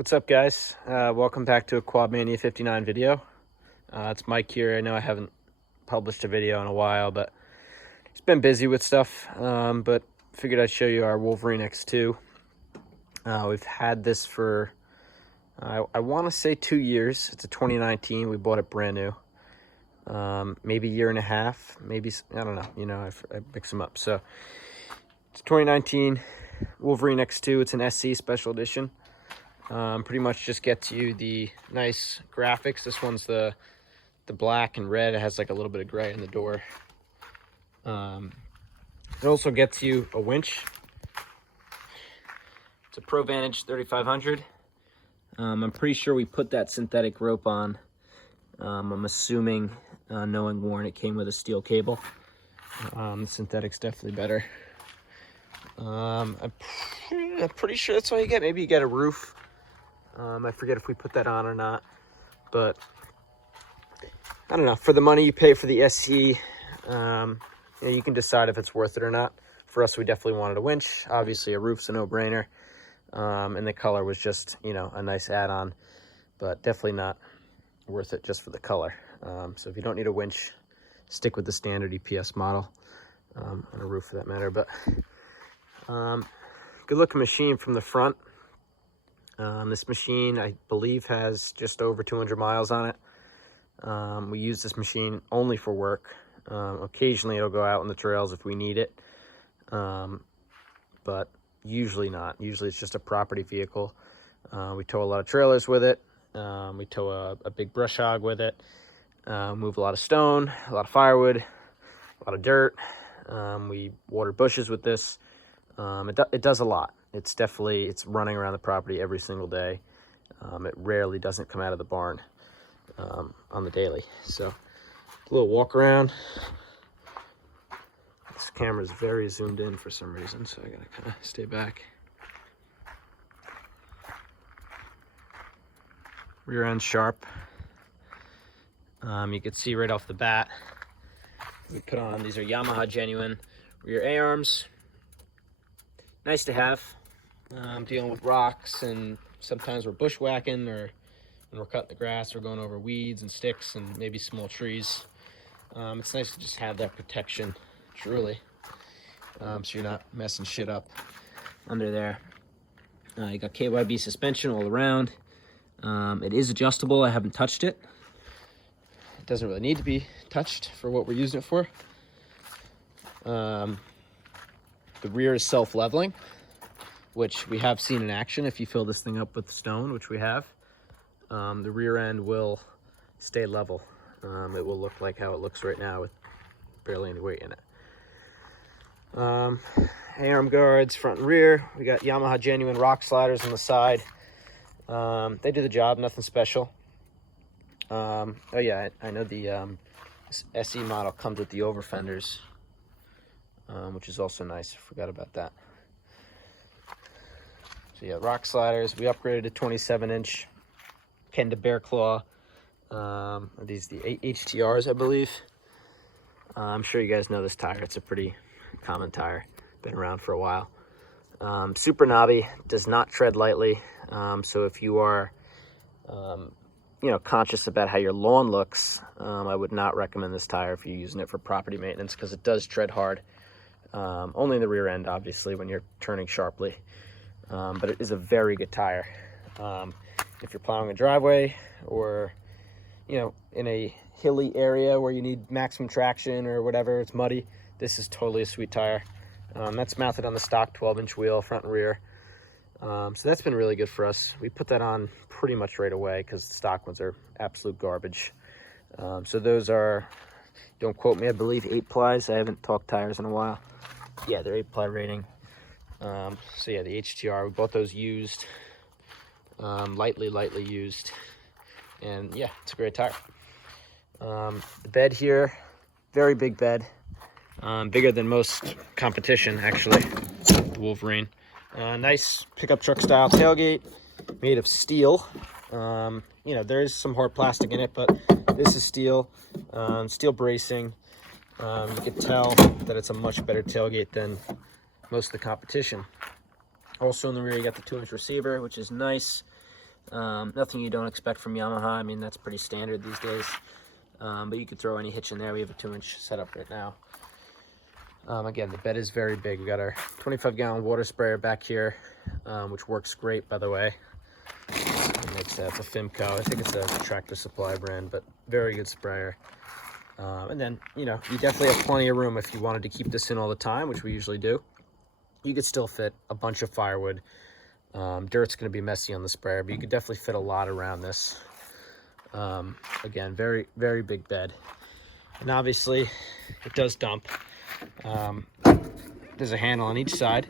What's up, guys? Welcome back to a Quad Mania 59 video. It's Mike here. I know I haven't published a video in a while, but it's been busy with stuff. But figured I'd show you our Wolverine X2. We've had this for, I want to say 2 years. It's a 2019. We bought it brand new. Maybe a year and a half. Maybe, I don't know. You know, I mix them up. So it's 2019 Wolverine X2. It's an SC Special Edition. Pretty much just gets you the nice graphics. This one's the black and red. It has like a little bit of gray in the door. It also gets you a winch. It's a Pro Vantage 3500. I'm pretty sure we put that synthetic rope on. I'm assuming, knowing worn, it came with a steel cable. The synthetic's definitely better. I'm pretty sure that's all you get. Maybe you get a roof. I forget if we put that on or not, but I don't know. For the money you pay for the SC, you know, you can decide if it's worth it or not. For us, we definitely wanted a winch. Obviously, a roof's a no-brainer, and the color was just, you know, a nice add-on, but definitely not worth it just for the color. So if you don't need a winch, stick with the standard EPS model, on a roof for that matter. But good-looking machine from the front. This machine, I believe, has just over 200 miles on it. We use this machine only for work. Occasionally it'll go out on the trails if we need it, but usually not. Usually it's just a property vehicle. We tow a lot of trailers with it. We tow a big brush hog with it. Move a lot of stone, a lot of firewood, a lot of dirt. We water bushes with this. It does a lot. It's running around the property every single day. It rarely doesn't come out of the barn on the daily. So a little walk around. This camera is very zoomed in for some reason, so I gotta kind of stay back. Rear end sharp. You can see right off the bat, we put on, these are Yamaha genuine rear A-arms. Nice to have. Dealing with rocks, and sometimes we're bushwhacking, or when we're cutting the grass, we're going over weeds and sticks and maybe small trees. It's nice to just have that protection, truly, so you're not messing shit up under there. You got KYB suspension all around. It is adjustable. I haven't touched it. It doesn't really need to be touched for what we're using it for. The rear is self-leveling, which we have seen in action. If you fill this thing up with stone, which we have, the rear end will stay level. It will look like how it looks right now with barely any weight in it. A-arm guards, front and rear. We got Yamaha genuine rock sliders on the side. They do the job, nothing special. Oh yeah, I know the SE model comes with the over fenders, which is also nice. I forgot about that. So yeah, rock sliders. We upgraded to 27-inch Kenda Bear Claw. Are these the HTRs, I believe? I'm sure you guys know this tire. It's a pretty common tire. Been around for a while. Super knobby. Does not tread lightly. So if you are, you know, conscious about how your lawn looks, I would not recommend this tire if you're using it for property maintenance, because it does tread hard. Only in the rear end, obviously, when you're turning sharply. But it is a very good tire. If you're plowing a driveway, or, you know, in a hilly area where you need maximum traction or whatever, it's muddy, this is totally a sweet tire. That's mounted on the stock 12-inch wheel, front and rear. So that's been really good for us. We put that on pretty much right away because the stock ones are absolute garbage. So those are, don't quote me, I believe 8-plies. I haven't talked tires in a while. Yeah, they're 8-ply rating. So yeah, the HTR, we bought those used, lightly used, and yeah, it's a great tire. The bed here, very big bed, bigger than most competition, actually, the Wolverine. Nice pickup truck style tailgate, made of steel. You know, there is some hard plastic in it, but this is steel, steel bracing. You can tell that it's a much better tailgate than most of the competition. Also in the rear, you got the 2-inch receiver, which is nice. Nothing you don't expect from Yamaha. I mean, that's pretty standard these days. But you could throw any hitch in there. We have a 2-inch setup right now. Again, the bed is very big. We got our 25-gallon water sprayer back here, which works great, by the way. It makes that, it's a Fimco. I think it's a Tractor Supply brand, but very good sprayer. And then, you know, you definitely have plenty of room if you wanted to keep this in all the time, which we usually do. You could still fit a bunch of firewood. Dirt's going to be messy on the sprayer, but you could definitely fit a lot around this. Again, very, very big bed. And obviously, it does dump. There's a handle on each side.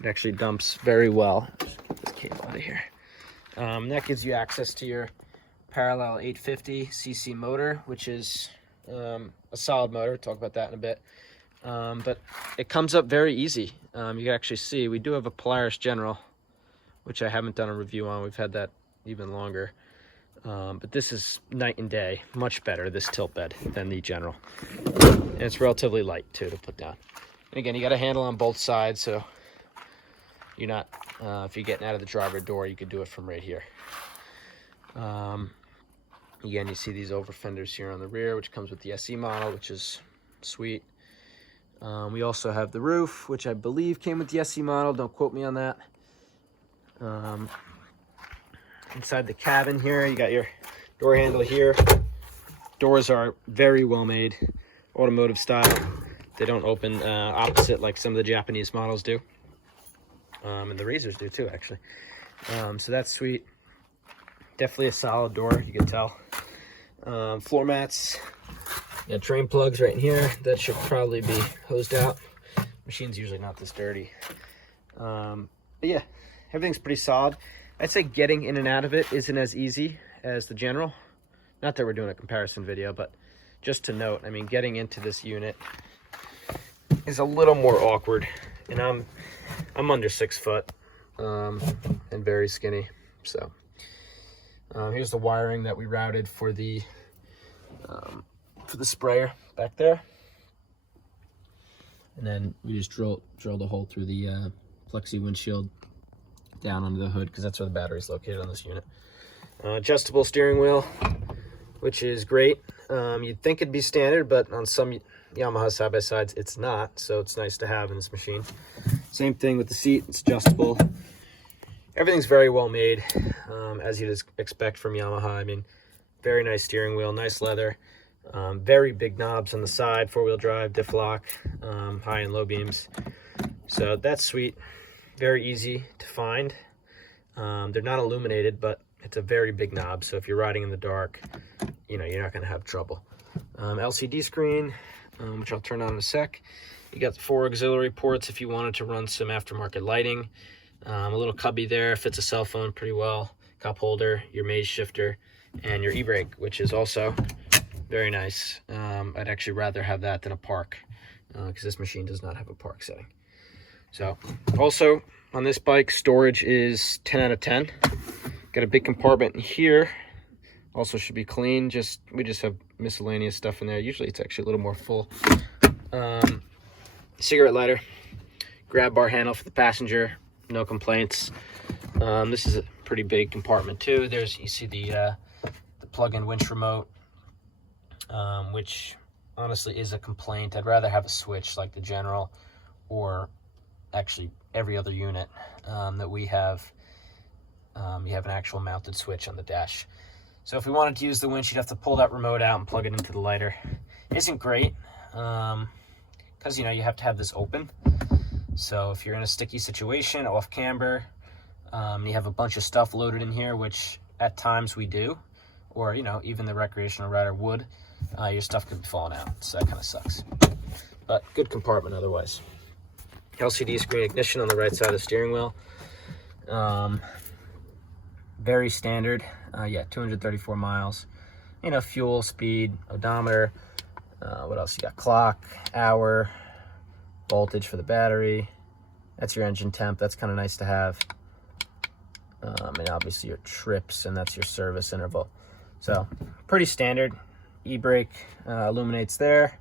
It actually dumps very well. Just get this cable out of here. That gives you access to your parallel 850cc motor, which is a solid motor. We'll talk about that in a bit. But it comes up very easy. You can actually see we do have a Polaris General, which I haven't done a review on. We've had that even longer. But this is night and day, much better, this tilt bed, than the General. And it's relatively light, too, to put down. And again, you got a handle on both sides, so you're not, if you're getting out of the driver door, you could do it from right here. Again, you see these over fenders here on the rear, which comes with the SE model, which is sweet. We also have the roof, which I believe came with the SE model. Don't quote me on that. Inside the cabin here, you got your door handle here. Doors are very well made, automotive style. They don't open opposite like some of the Japanese models do. And the Razors do too, actually. So that's sweet. Definitely a solid door, you can tell. Floor mats. Yeah, drain plugs right in here. That should probably be hosed out. Machine's usually not this dirty. But yeah, everything's pretty solid. I'd say getting in and out of it isn't as easy as the General. Not that we're doing a comparison video, but just to note, I mean, getting into this unit is a little more awkward. And I'm under 6 foot and very skinny. So here's the wiring that we routed for the sprayer back there. And then we just drilled a hole through the plexi windshield down under the hood, because that's where the battery is located on this unit. Adjustable steering wheel, which is great. You'd think it'd be standard, but on some Yamaha side-by-sides it's not, so it's nice to have in this machine. Same thing with the seat, it's adjustable. Everything's very well made, as you'd expect from Yamaha. I mean, very nice steering wheel, nice leather, very big knobs on the side, 4-wheel drive, diff lock, high and low beams. So that's sweet. Very easy to find. They're not illuminated, but it's a very big knob, so if you're riding in the dark, you know, you're not going to have trouble. LCD screen, which I'll turn on in a sec. You got the 4 auxiliary ports if you wanted to run some aftermarket lighting. A little cubby there, fits a cell phone pretty well. Cup holder, your maze shifter, and your e-brake, which is also very nice. I'd actually rather have that than a park, because this machine does not have a park setting. So, also on this bike, storage is 10 out of 10. Got a big compartment here. Also should be clean. We just have miscellaneous stuff in there. Usually it's actually a little more full. Cigarette lighter, grab bar handle for the passenger. No complaints. This is a pretty big compartment too. You see the plug-in winch remote, which honestly is a complaint. I'd rather have a switch like the General, or actually every other unit that we have. You have an actual mounted switch on the dash. So if we wanted to use the winch, you'd have to pull that remote out and plug it into the lighter. Isn't great, because you know, you have to have this open. So if you're in a sticky situation, off camber, you have a bunch of stuff loaded in here, which at times we do, or you know, even the recreational rider would, your stuff could be falling out. So that kind of sucks. But good compartment otherwise. LCD screen ignition on the right side of the steering wheel. Very standard. Yeah, 234 miles. You know, fuel, speed, odometer. What else you got? Clock, hour, voltage for the battery. That's your engine temp. That's kind of nice to have. And obviously your trips, and that's your service interval. So pretty standard. E-brake illuminates there.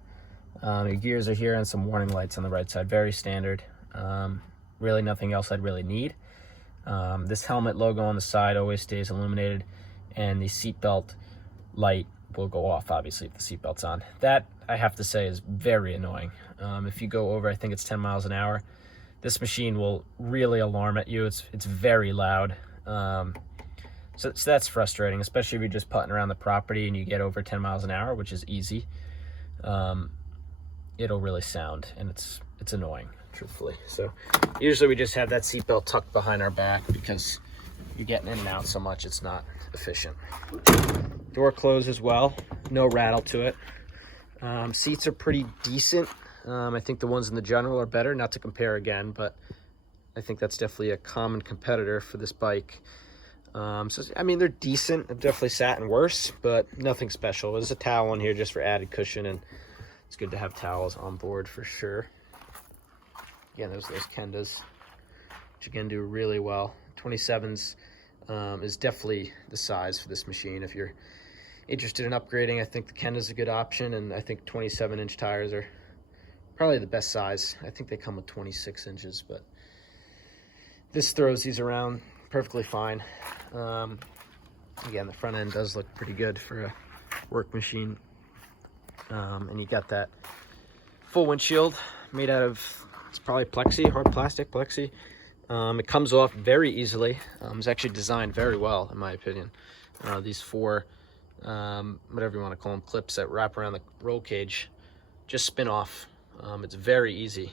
Your gears are here, and some warning lights on the right side. Very standard. Really nothing else I'd really need. This helmet logo on the side always stays illuminated, and the seatbelt light will go off, obviously, if the seatbelt's on. That, I have to say, is very annoying. If you go over, I think it's 10 miles an hour, this machine will really alarm at you. It's very loud. So that's frustrating, especially if you're just putting around the property and you get over 10 miles an hour, which is easy. It'll really sound, and it's annoying, truthfully. So usually we just have that seatbelt tucked behind our back because you're getting in and out so much, it's not efficient. Door closes well, no rattle to it. Seats are pretty decent. I think the ones in the General are better, not to compare again, but I think that's definitely a common competitor for this bike. So, I mean, they're decent. I've definitely sat in worse, but nothing special. There's a towel in here just for added cushion, and it's good to have towels on board for sure. Again, there's those Kendas, which again do really well. 27s is definitely the size for this machine. If you're interested in upgrading, I think the Kenda is a good option, and I think 27-inch tires are probably the best size. I think they come with 26 inches, but this throws these around perfectly fine. Again, the front end does look pretty good for a work machine. And you got that full windshield made out of, it's probably plexi, hard plastic plexi. It comes off very easily. It's actually designed very well, in my opinion. These four, whatever you want to call them, clips that wrap around the roll cage just spin off. It's very easy.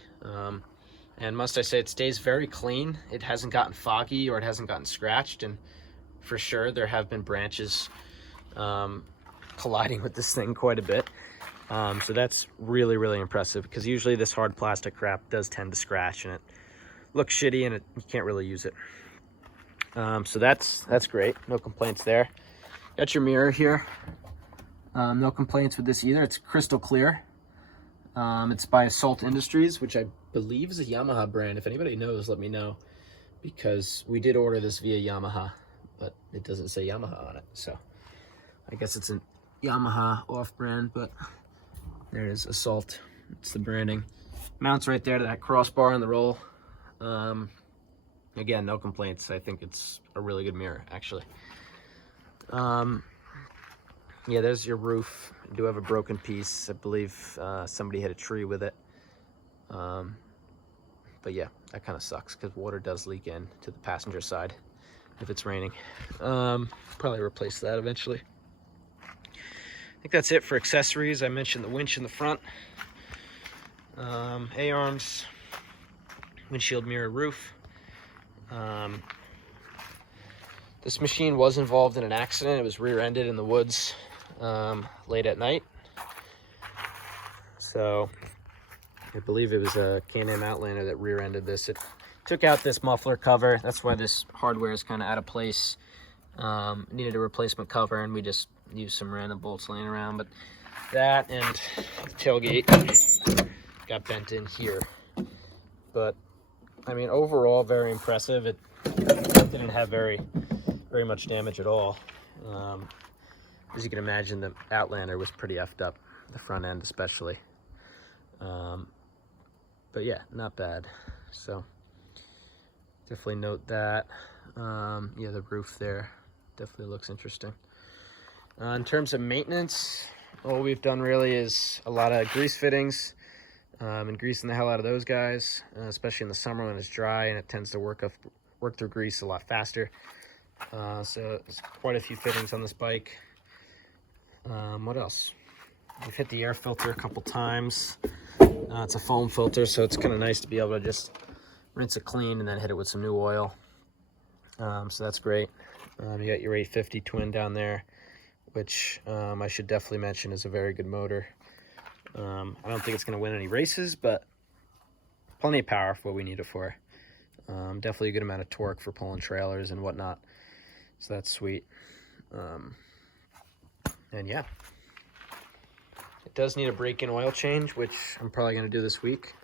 And must I say, it stays very clean. It hasn't gotten foggy or it hasn't gotten scratched. And for sure, there have been branches colliding with this thing quite a bit. So that's really, really impressive, because usually this hard plastic crap does tend to scratch and it looks shitty and you can't really use it. So that's great. No complaints there. Got your mirror here. No complaints with this either. It's crystal clear. It's by Assault Industries, which I believe is a Yamaha brand. If anybody knows, let me know, because we did order this via Yamaha, but it doesn't say Yamaha on it. So I guess it's a Yamaha off-brand, but there it is, Assault. It's the branding. Mounts right there to that crossbar on the roll. Again, no complaints. I think it's a really good mirror, actually. Yeah, there's your roof. You do have a broken piece. I believe somebody hit a tree with it. But yeah, that kind of sucks because water does leak in to the passenger side if it's raining. Probably replace that eventually. I think that's it for accessories. I mentioned the winch in the front. A-arms, windshield mirror, roof. This machine was involved in an accident. It was rear-ended in the woods late at night. So I believe it was a Can-Am Outlander that rear-ended this. It took out this muffler cover. That's why this hardware is kind of out of place. Needed a replacement cover, and we just used some random bolts laying around. But that and the tailgate got bent in here. But I mean, overall, very impressive. It didn't have very much damage at all. As you can imagine, the Outlander was pretty effed up, the front end especially. But yeah, not bad. So definitely note that. Yeah, the roof there definitely looks interesting. In terms of maintenance, all we've done really is a lot of grease fittings, and greasing the hell out of those guys, especially in the summer when it's dry and it tends to work through grease a lot faster. So there's quite a few fittings on this bike. What else? We've hit the air filter a couple times. It's a foam filter, so it's kind of nice to be able to just rinse it clean and then hit it with some new oil. So that's great. You got your 850 twin down there, which I should definitely mention is a very good motor. I don't think it's going to win any races, but plenty of power for what we need it for. Definitely a good amount of torque for pulling trailers and whatnot. So that's sweet. And yeah, it does need a break-in oil change, which I'm probably going to do this week.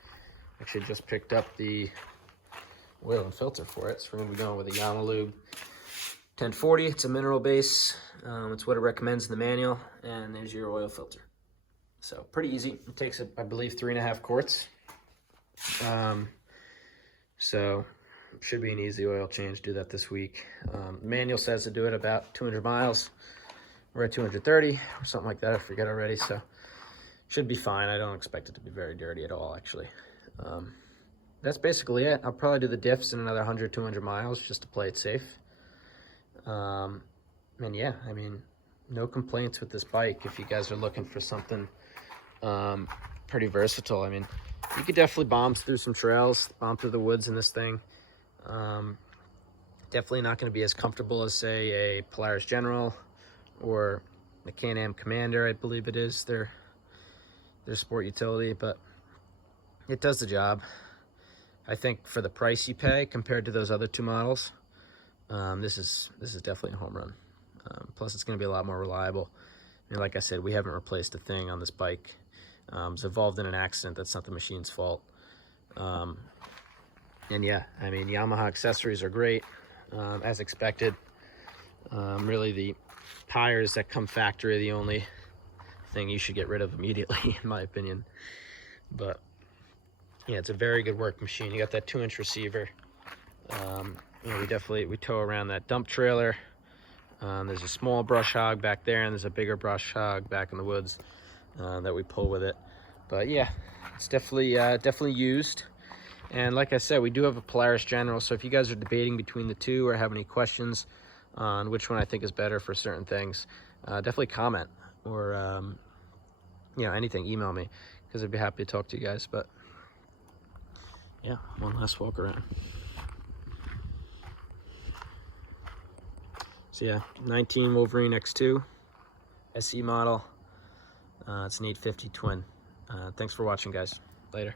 Actually just picked up the oil and filter for it, so we're going to be going with a Yamaha 1040. It's a mineral base. It's what it recommends in the manual, and there's your oil filter. So pretty easy. It takes, I believe, 3.5 quarts. So should be an easy oil change. Do that this week. Manual says to do it about 200 miles. We're at 230 or something like that. I forget already. So should be fine. I don't expect it to be very dirty at all, actually. That's basically it. I'll probably do the diffs in another 100, 200 miles just to play it safe. And yeah, I mean, no complaints with this bike. If you guys are looking for something pretty versatile, I mean, you could definitely bomb through some trails, bomb through the woods in this thing. Definitely not going to be as comfortable as, say, a Polaris General or the Can-Am Commander, I believe it is, their sport utility, but it does the job. I think for the price you pay compared to those other two models, this is definitely a home run. Plus, it's going to be a lot more reliable. I mean, like I said, we haven't replaced a thing on this bike. It's involved in an accident. That's not the machine's fault. And yeah, I mean, Yamaha accessories are great, as expected. Really, the tires that come factory are the only thing you should get rid of immediately, in my opinion. But yeah, it's a very good work machine. You got that 2-inch receiver. You know, we tow around that dump trailer. There's a small brush hog back there, and there's a bigger brush hog back in the woods that we pull with it. But yeah, it's definitely used. And like I said, we do have a Polaris General, so if you guys are debating between the two or have any questions on which one I think is better for certain things, definitely comment, or you know, anything, email me, because I'd be happy to talk to you guys. But yeah, one last walk around. So yeah, 19 Wolverine X2 SE model. It's an 850 twin. Thanks for watching, guys. Later.